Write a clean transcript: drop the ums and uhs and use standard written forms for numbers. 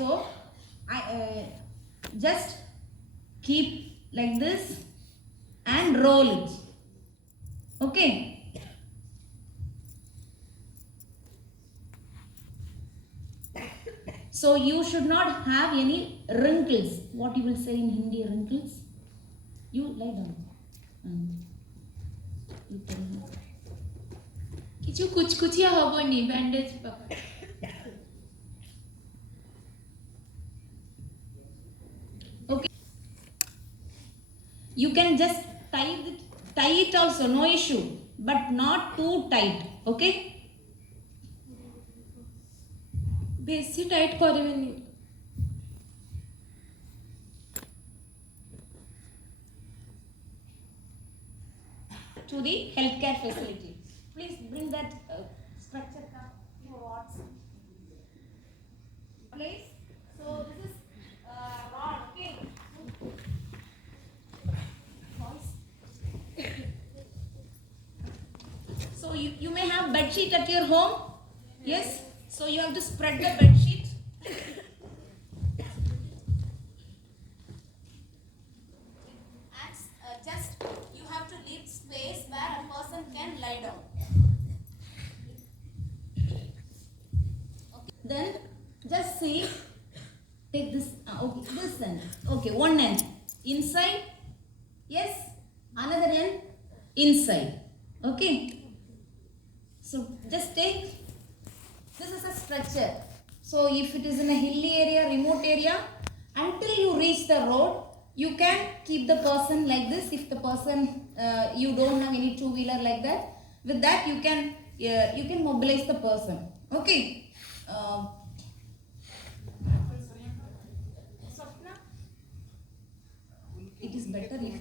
So I just keep like this and roll it. Okay. So you should not have any wrinkles. What you will say in Hindi, wrinkles? You lie down. You tell me. কিছু কুচকুচিয়া হবনি bandage বাবা Okay. You can just tie it also, no issue, but not too tight. Okay. বেশি tight করবেনি To the healthcare facility. Please bring that structure cup to wards. Please. So this is rod. Okay. So you may have bed sheet at your home. Yes. So you have to spread the bed sheet. And just you have to leave space where a person can lie down. Okay. Then just see. Take this. Okay, this end. Okay, one end inside. Yes. Another end inside. Okay. So just take. This is a structure. So if it is in a hilly area, remote area, until you reach the road, you can keep the person like this. If the person you don't have any two-wheeler like that, with that you can mobilize the person. Okay. It is better if